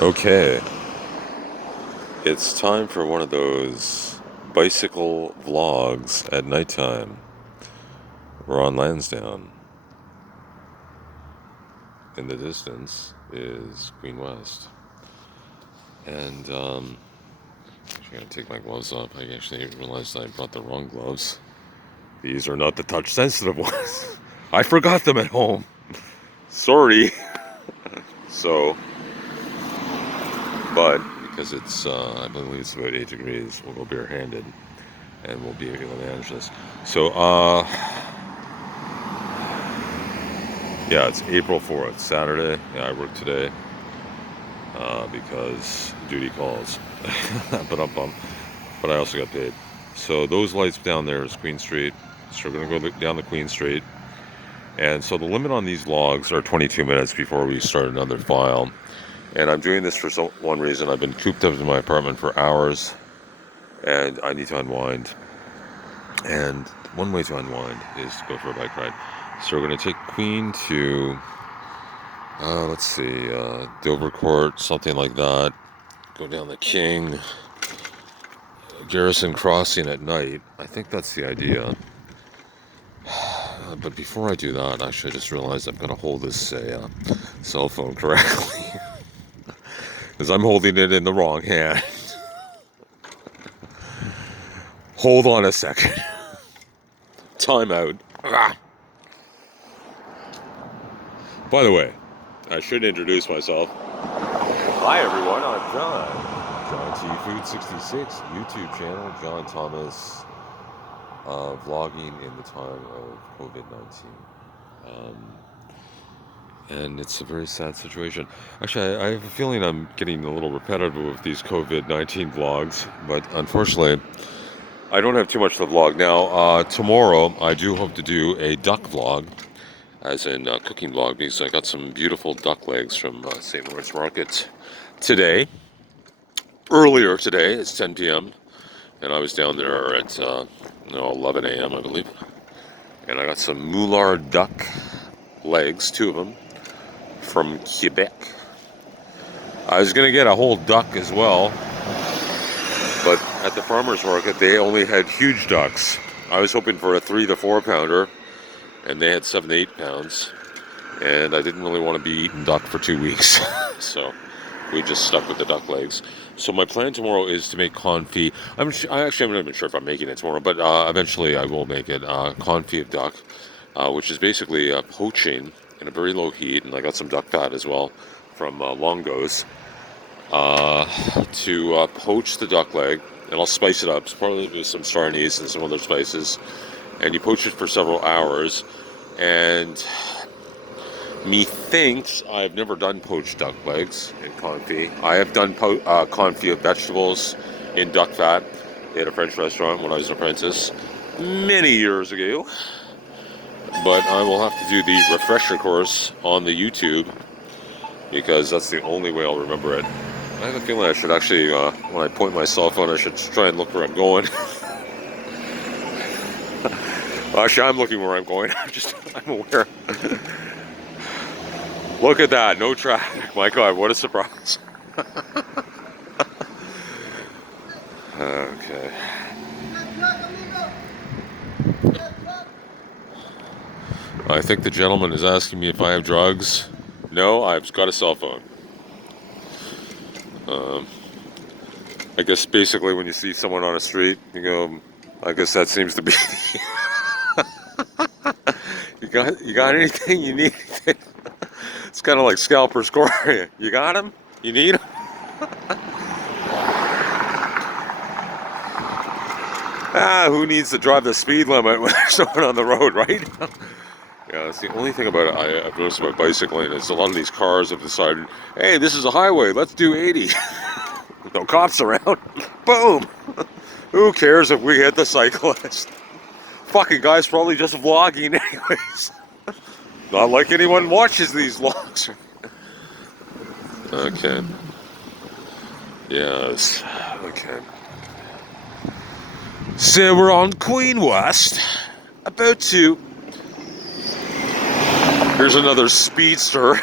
Okay, it's time for one of those bicycle vlogs at nighttime. We're on Lansdowne. In the distance is Queen West. And, actually, I gotta take my gloves off. I actually realized I brought the wrong gloves. These are not the touch-sensitive ones. I forgot them at home. Sorry. So, but because it's, I believe it's about 8 degrees, we'll go barehanded. And we'll be able to manage this. So, yeah, it's April 4th, Saturday. Yeah, I work today because duty calls. But I also got paid. So those lights down there is Queen Street. So we're going to go down the Queen Street. And so the limit on these vlogs are 22 minutes before we start another file. And I'm doing this for one reason. I've been cooped up in my apartment for hours. And I need to unwind. And one way to unwind is to go for a bike ride. So we're going to take Queen to, let's see, Dover Court, something like that. Go down the King, Garrison Crossing at night. I think that's the idea. But before I do that, actually I just realized I've got to hold this cell phone correctly. Because I'm holding it in the wrong hand. Hold on a second. Time out. By the way, I should introduce myself. Hi everyone, I'm John. John T Food 66 YouTube channel. John Thomas, vlogging in the time of COVID-19. And it's a very sad situation. Actually, I have a feeling I'm getting a little repetitive with these COVID-19 vlogs, but unfortunately, I don't have too much to vlog. Now, tomorrow, I do hope to do a duck vlog, as in cooking vlog, because I got some beautiful duck legs from St. Lawrence Market today. Earlier today, it's 10 p.m., and I was down there at 11 a.m., I believe. And I got some moulard duck legs, 2 of them, from Quebec. I was going to get a whole duck as well, but at the farmer's market, they only had huge ducks. I was hoping for a 3 to 4 pounder, and they had 7 to 8 pounds. And I didn't really want to be eating duck for 2 weeks, so we just stuck with the duck legs. So my plan tomorrow is to make confit. I'm not even sure if I'm making it tomorrow, but eventually I will make it. Confit of duck, which is basically poaching in a very low heat, and I got some duck fat as well from Longo's, to poach the duck leg, and I'll spice it up, probably with some star anise and some other spices, and you poach it for several hours, and methinks I've never done poached duck legs in confit. I have done confit of vegetables in duck fat at a French restaurant when I was an apprentice many years ago. But I will have to do the refresher course on the YouTube, because that's the only way I'll remember it. I have a feeling I should actually, when I point my cell phone, I should try and look where I'm going. Actually, I'm looking where I'm going. I'm aware. Look at that, no traffic. My God, what a surprise. Okay. I think the gentleman is asking me if I have drugs. No, I've got a cell phone. I guess basically when you see someone on the street, you go, I guess that seems to be... You got anything? You need anything? It's kind of like scalper score. You got him? You need him? Who needs to drive the speed limit when there's someone on the road, right? Yeah, that's the only thing about it I've noticed about bicycling is a lot of these cars have decided, hey, this is a highway, let's do 80. No cops around. Boom! Who cares if we hit the cyclist? Fucking guy's probably just vlogging anyways. Not like anyone watches these vlogs. Okay. Yes. Okay. So we're on Queen West. About to... Here's another speedster.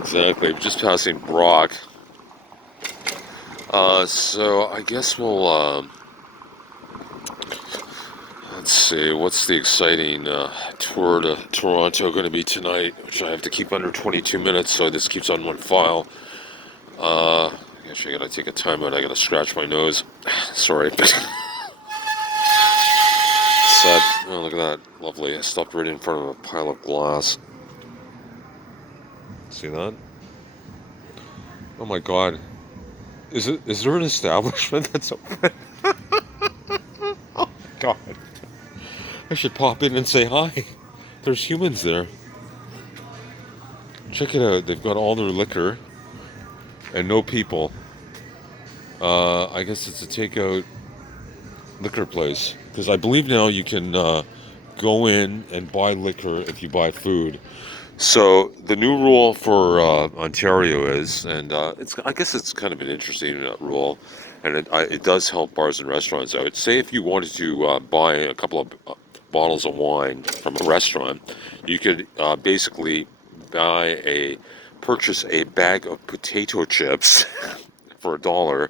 Exactly. Just passing Brock. So I guess we'll, let's see, what's the exciting tour to Toronto going to be tonight, which I have to keep under 22 minutes, so this keeps on one file. Actually, I gotta take a time out. I gotta scratch my nose. Sorry. Sad. Oh, look at that. Lovely. I stopped right in front of a pile of glass. See that? Oh my god. Is there an establishment that's open? Oh god. I should pop in and say hi. There's humans there. Check it out. They've got all their liquor and no people. I guess it's a takeout liquor place. Because I believe now you can go in and buy liquor if you buy food. So the new rule for Ontario is, and I guess it's kind of an interesting rule, and it does help bars and restaurants out. Say if you wanted to buy a couple of bottles of wine from a restaurant, you could basically purchase a bag of potato chips for $1,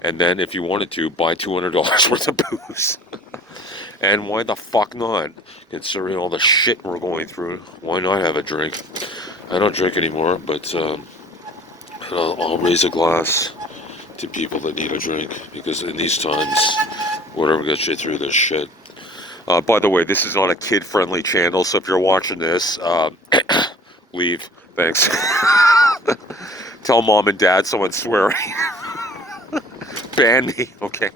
and then if you wanted to, buy $200 worth of booze. And why the fuck not? Considering all the shit we're going through, why not have a drink? I don't drink anymore, but I'll raise a glass to people that need a drink, because in these times, whatever gets you through this shit. By the way, this is not a kid-friendly channel, so if you're watching this, leave. Thanks. Tell mom and dad someone's swearing. Ban me, okay?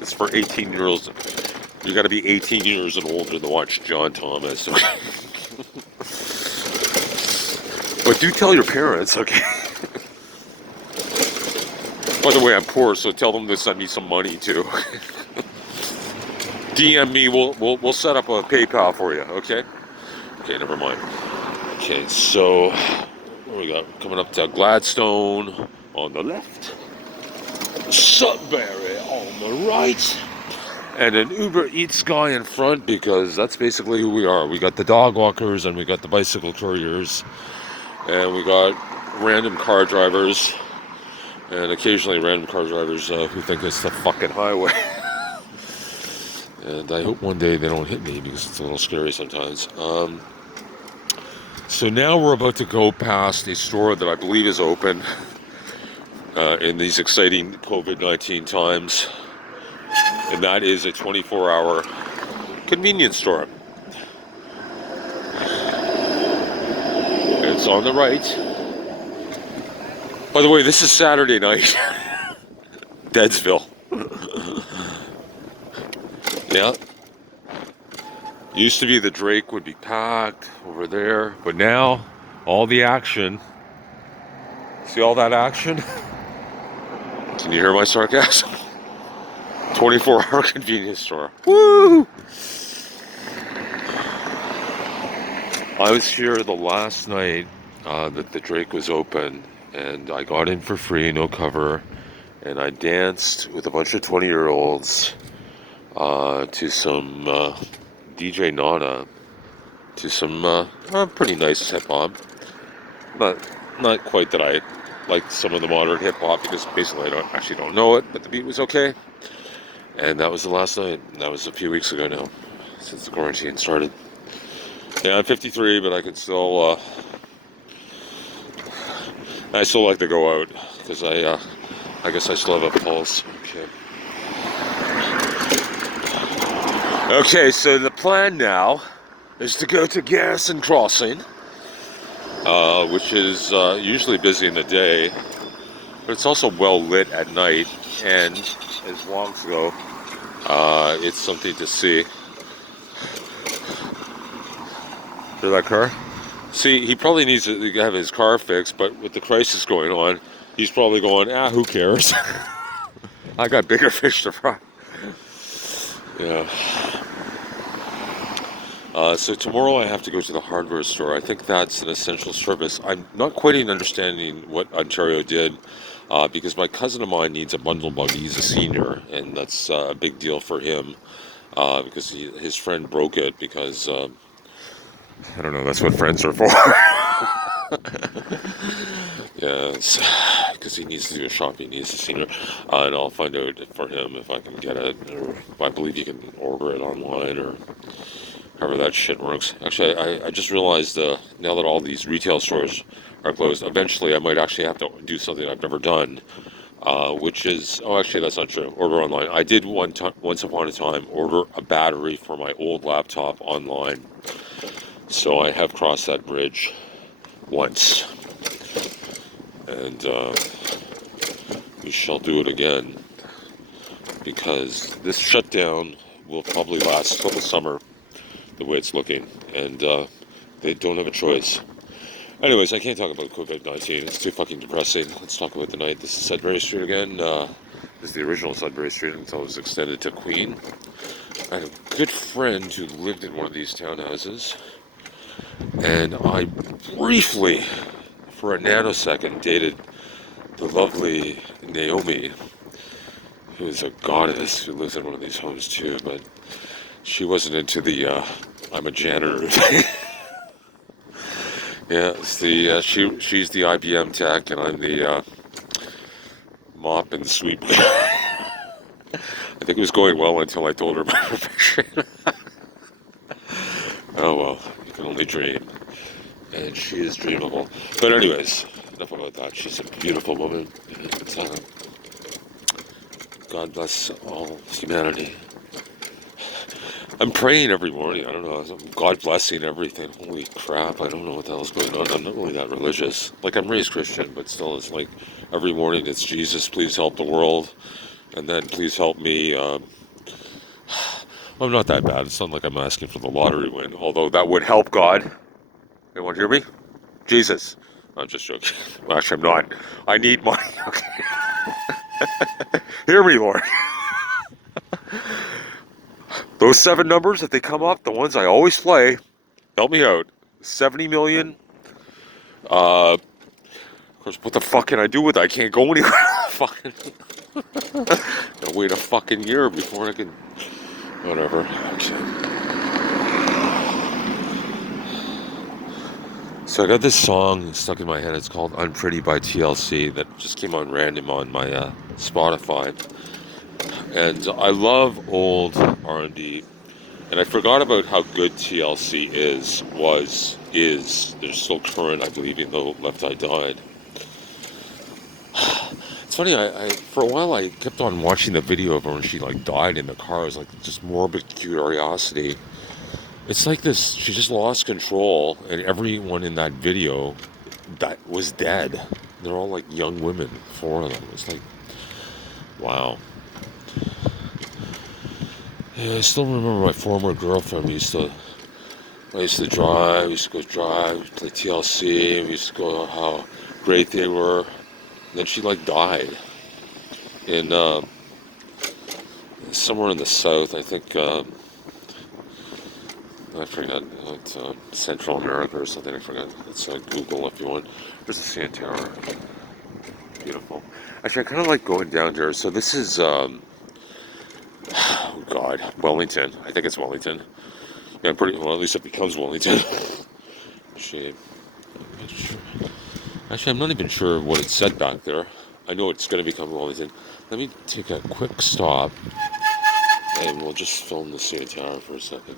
It's for 18-year-olds. You got to be 18 years and older to watch John Thomas. Okay? But do tell your parents, okay? By the way, I'm poor, so tell them to send me some money too. DM me. We'll set up a PayPal for you, okay? Okay, never mind. Okay, so what we got? Coming up to Gladstone on the left, Sudbury on the right. And an Uber Eats guy in front, because that's basically who we are. We got the dog walkers and we got the bicycle couriers. And we got random car drivers. And occasionally random car drivers who think it's the fucking highway. And I hope one day they don't hit me, because it's a little scary sometimes. So now we're about to go past a store that I believe is open in these exciting COVID-19 times. And that is a 24-hour convenience store. It's on the right. By the way, this is Saturday night. Deadsville. Yeah. Used to be the Drake would be packed over there, but now all the action. See all that action? Can you hear my sarcasm? 24-hour convenience store. Woo! I was here the last night that the Drake was open, and I got in for free, no cover, and I danced with a bunch of 20-year-olds to some DJ Nana, to some pretty nice hip-hop. Not quite that I like some of the modern hip-hop, because basically I don't know it, but the beat was okay. And that was the last night. That was a few weeks ago now, since the quarantine started. Yeah, I'm 53, but I can still, I still like to go out, because I guess I still have a pulse. Okay, so the plan now is to go to Garrison Crossing, which is usually busy in the day, but it's also well lit at night, and as long ago, it's something to see. Hear that car? See, he probably needs to have his car fixed, but with the crisis going on, he's probably going, who cares? I got bigger fish to fry. Yeah. So tomorrow I have to go to the hardware store. I think that's an essential service. I'm not quite understanding what Ontario did, because my cousin of mine needs a bundle buggy. He's a senior, and that's a big deal for him, because his friend broke it, because I don't know, that's what friends are for. Yeah, because he needs to do a shopping. He needs a senior, and I'll find out for him if I can get it, or I believe you can order it online, or however that shit works. Actually, I just realized now that all these retail stores are closed, eventually I might actually have to do something I've never done, which is, oh, actually that's not true. Order online. I did once upon a time order a battery for my old laptop online, so I have crossed that bridge once, and we shall do it again, because this shutdown will probably last till the summer, the way it's looking, and they don't have a choice. Anyways, I can't talk about Covid-19. It's too fucking depressing. Let's talk about the night. This is Sudbury Street again. This is the original Sudbury Street until it was extended to Queen. I had a good friend who lived in one of these townhouses, and I briefly, for a nanosecond, dated the lovely Naomi, who's a goddess who lives in one of these homes too, but she wasn't into the I'm a janitor thing. Yeah, it's the she's the IBM tech, and I'm the mop and sweep. I think it was going well until I told her my profession. Oh well, you can only dream, and she is dreamable. But anyways, enough about that. She's a beautiful woman. And, God bless all humanity. I'm praying every morning. I don't know. God blessing everything. Holy crap. I don't know what the hell's going on. I'm not really that religious. Like, I'm raised Christian, but still, it's like every morning it's Jesus, please help the world. And then please help me. I'm not that bad. It's not like I'm asking for the lottery win. Although that would help God. Anyone hear me? Jesus. I'm just joking. Well, actually, I'm not. I need money. Okay. Hear me, Lord. Those 7 numbers, if they come up, the ones I always play, help me out. 70 million. Of course, what the fuck can I do with it? I can't go anywhere. Fucking. Gotta wait a fucking year before I can. Whatever. Okay. So I got this song stuck in my head. It's called "Unpretty" by TLC that just came on random on my Spotify. And I love old R&B. And I forgot about how good TLC is. They're still current, I believe, even though Left Eye died. It's funny, I for a while I kept on watching the video of her when she like died in the car. It was like just morbid curiosity. It's like this, she just lost control, and everyone in that video that was dead. They're all like young women, 4 of them. It's like, wow. Yeah, I still remember my former girlfriend. I used to drive, we used to go drive, play TLC, we used to go how great they were. And then she like died in somewhere in the south, I think, I forgot, it's Central America or something, I forgot. It's Google if you want. There's a CN Tower. Beautiful. Actually, I kind of like going down here. So this is, oh God, Wellington. I think it's Wellington. Yeah, pretty well. At least it becomes Wellington. Shame. Actually, I'm not even sure what it said back there. I know it's going to become Wellington. Let me take a quick stop, and we'll just film the CN Tower for a second.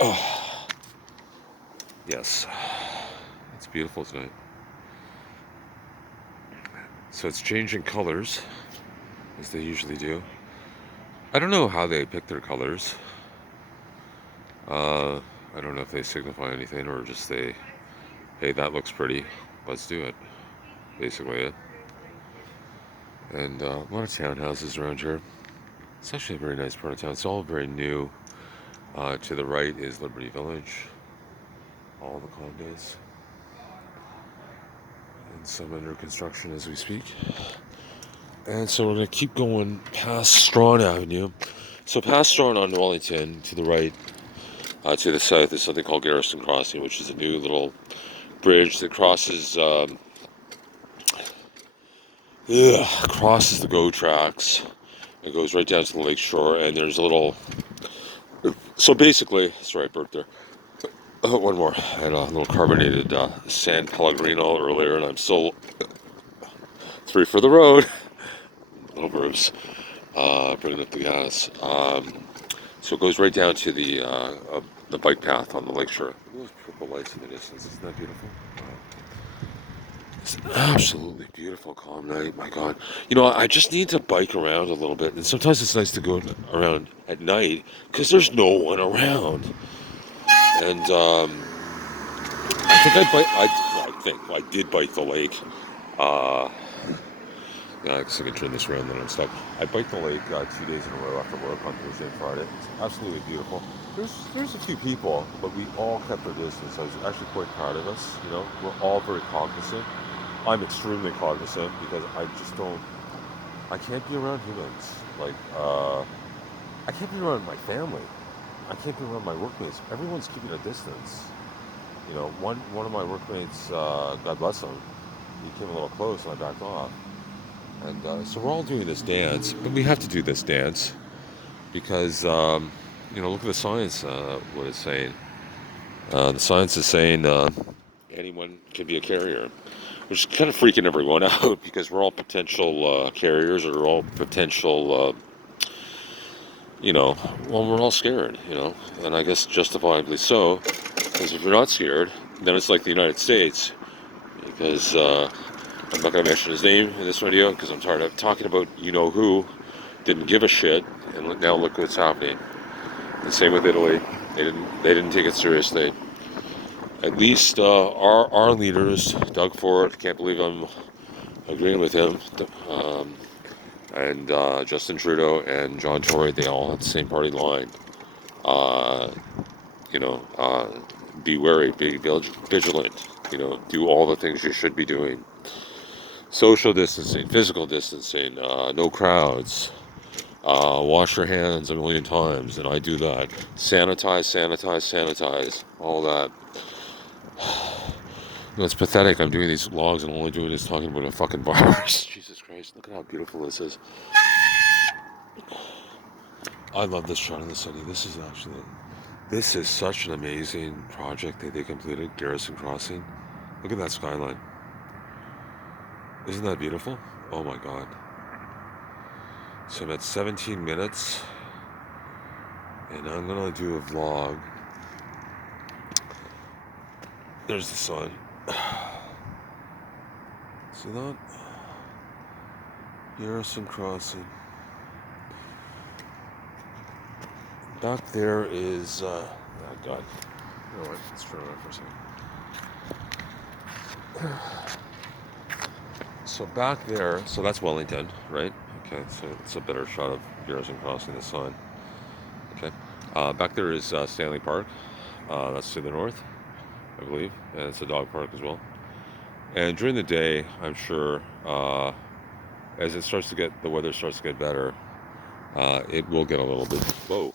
Oh, yes. It's beautiful tonight. So it's changing colors, as they usually do. I don't know how they pick their colors. I don't know if they signify anything or just say, hey, that looks pretty, let's do it, basically it. And a lot of townhouses around here. It's actually a very nice part of town. It's all very new. To the right is Liberty Village, all the condos, and some under construction as we speak. And so we're going to keep going past Strawn Avenue. So past Strawn on Wellington, to the right, to the south is something called Garrison Crossing, which is a new little bridge that crosses the GO tracks. It goes right down to the lake shore, and there's a little. So basically, sorry, I burped there. Oh, one more. I had a little carbonated San Pellegrino earlier, and I'm still 3 for the road. Little verbs. Bringing up the gas. So it goes right down to the bike path on the lakeshore. Those purple lights in the distance. Isn't that beautiful? It's an absolutely beautiful, calm night. My God. I just need to bike around a little bit. And sometimes it's nice to go around at night because there's no one around. And I think I did bike the lake. Uh, yeah, I guess I can turn this around, then I'm stuck. I biked the lake 2 days in a row after work on Thursday and Friday. It's absolutely beautiful. There's a few people, but we all kept our distance. I was actually quite proud of us. We're all very cognizant. I'm extremely cognizant because I can't be around humans. I can't be around my family. I can't be around my workmates. Everyone's keeping a distance. One of my workmates, God bless him, he came a little close and I backed off. And so we're all doing this dance, but we have to do this dance because, look at the science, what it's saying. The science is saying anyone can be a carrier, which is kind of freaking everyone out because we're all potential carriers or all potential, we're all scared, and I guess justifiably so, because if you're not scared, then it's like the United States, because I'm not going to mention his name in this video because I'm tired of talking about who didn't give a shit, and now look what's happening. The same with Italy. They didn't take it seriously. At least our leaders, Doug Ford, can't believe I'm agreeing with him, and Justin Trudeau and John Tory, they all have the same party line. Uh, be wary, be vigilant. Do all the things you should be doing. Social distancing, physical distancing, no crowds. Wash your hands a million times, and I do that. Sanitize, all that. It's pathetic. I'm doing these vlogs and only doing is talking about a fucking virus. Jesus Christ, look at how beautiful this is. I love this shot of the city. This is such an amazing project that they completed, Garrison Crossing. Look at that skyline. Isn't that beautiful? Oh my God. So I'm at 17 minutes, and I'm gonna do a vlog. There's the sun. See that? Garrison Crossing. Back there is, oh God. You know what? Let's turn around for a second. So back there, so that's Wellington, right? Okay, so it's a better shot of Garrison Crossing, the sun. Okay. Back there is Stanley Park. That's to the north, I believe. And it's a dog park as well. And during the day, I'm sure, as the weather starts to get better, it will get a little bit, whoa,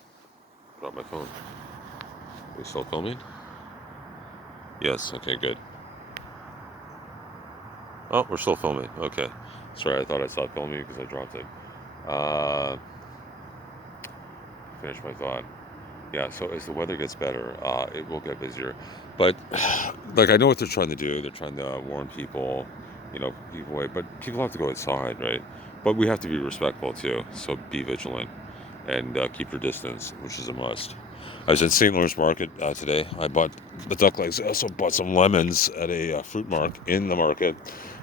dropped my phone. Are we still filming? Yes, okay, good. Oh, we're still filming, okay. Sorry, I thought I stopped filming because I dropped it. Finish my thought. Yeah, so as the weather gets better, it will get busier. But, I know what they're trying to do. They're trying to warn people, keep away. But people have to go outside, right? But we have to be respectful, too. So be vigilant and keep your distance, which is a must. I was at St. Lawrence Market today. I bought the duck legs. I also bought some lemons at a fruit market in the market.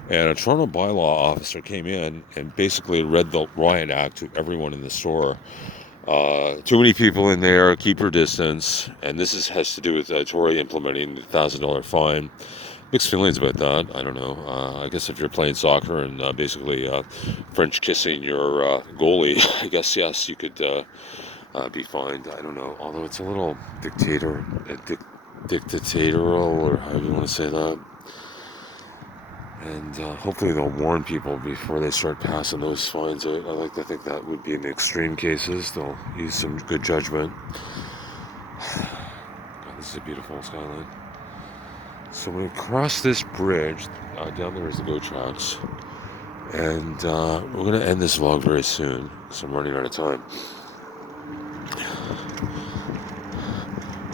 And a Toronto bylaw officer came in and basically read the riot act to everyone in the store. Too many people in there, keep your distance, and this has to do with Tory implementing the $1,000 fine. Mixed feelings about that. I don't know. I guess if you're playing soccer and basically French kissing your goalie, I guess yes, you could be fined. I don't know. Although it's a little dictatorial, or however you want to say that. And hopefully they'll warn people before they start passing those fines out. I like to think that would be in the extreme cases. They'll use some good judgment. God, this is a beautiful skyline. So when we cross this bridge, down there is the GO tracks. And we're going to end this vlog very soon, because I'm running out of time.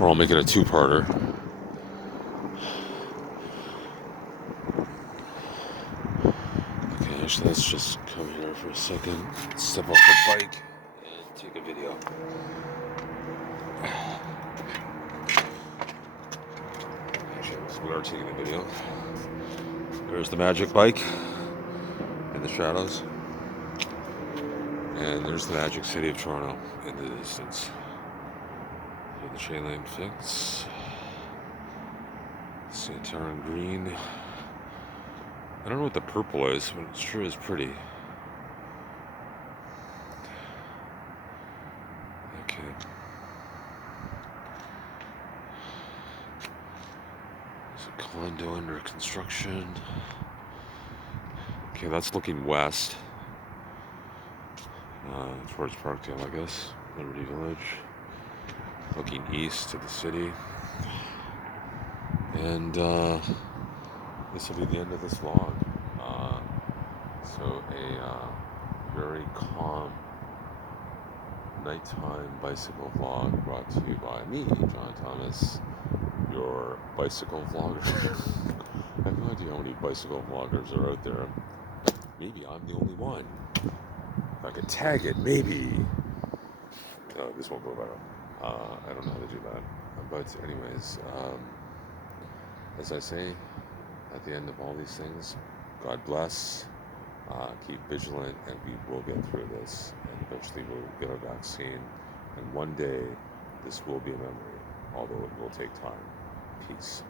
Or I'll make it a two-parter. gosh, let's just come here for a second, step off the bike, and take a video. Actually, we are taking a video. There's the magic bike in the shadows. And there's the magic city of Toronto in the distance. With the chain link fence. Santarin green. I don't know what the purple is, but it sure is pretty. Okay. There's a condo under construction. Okay, that's looking west. Towards Parkdale, I guess. Liberty Village. Looking east to the city. And this will be the end of this vlog. So a very calm nighttime bicycle vlog brought to you by me, John Thomas, your bicycle vlogger. I have no idea how many bicycle vloggers are out there. Maybe I'm the only one. If I could tag it, maybe. No, this won't go viral. I don't know how to do that. But anyways, as I say, at the end of all these things, God bless, keep vigilant, and we will get through this, and eventually we'll get our vaccine, and one day this will be a memory, although it will take time. Peace.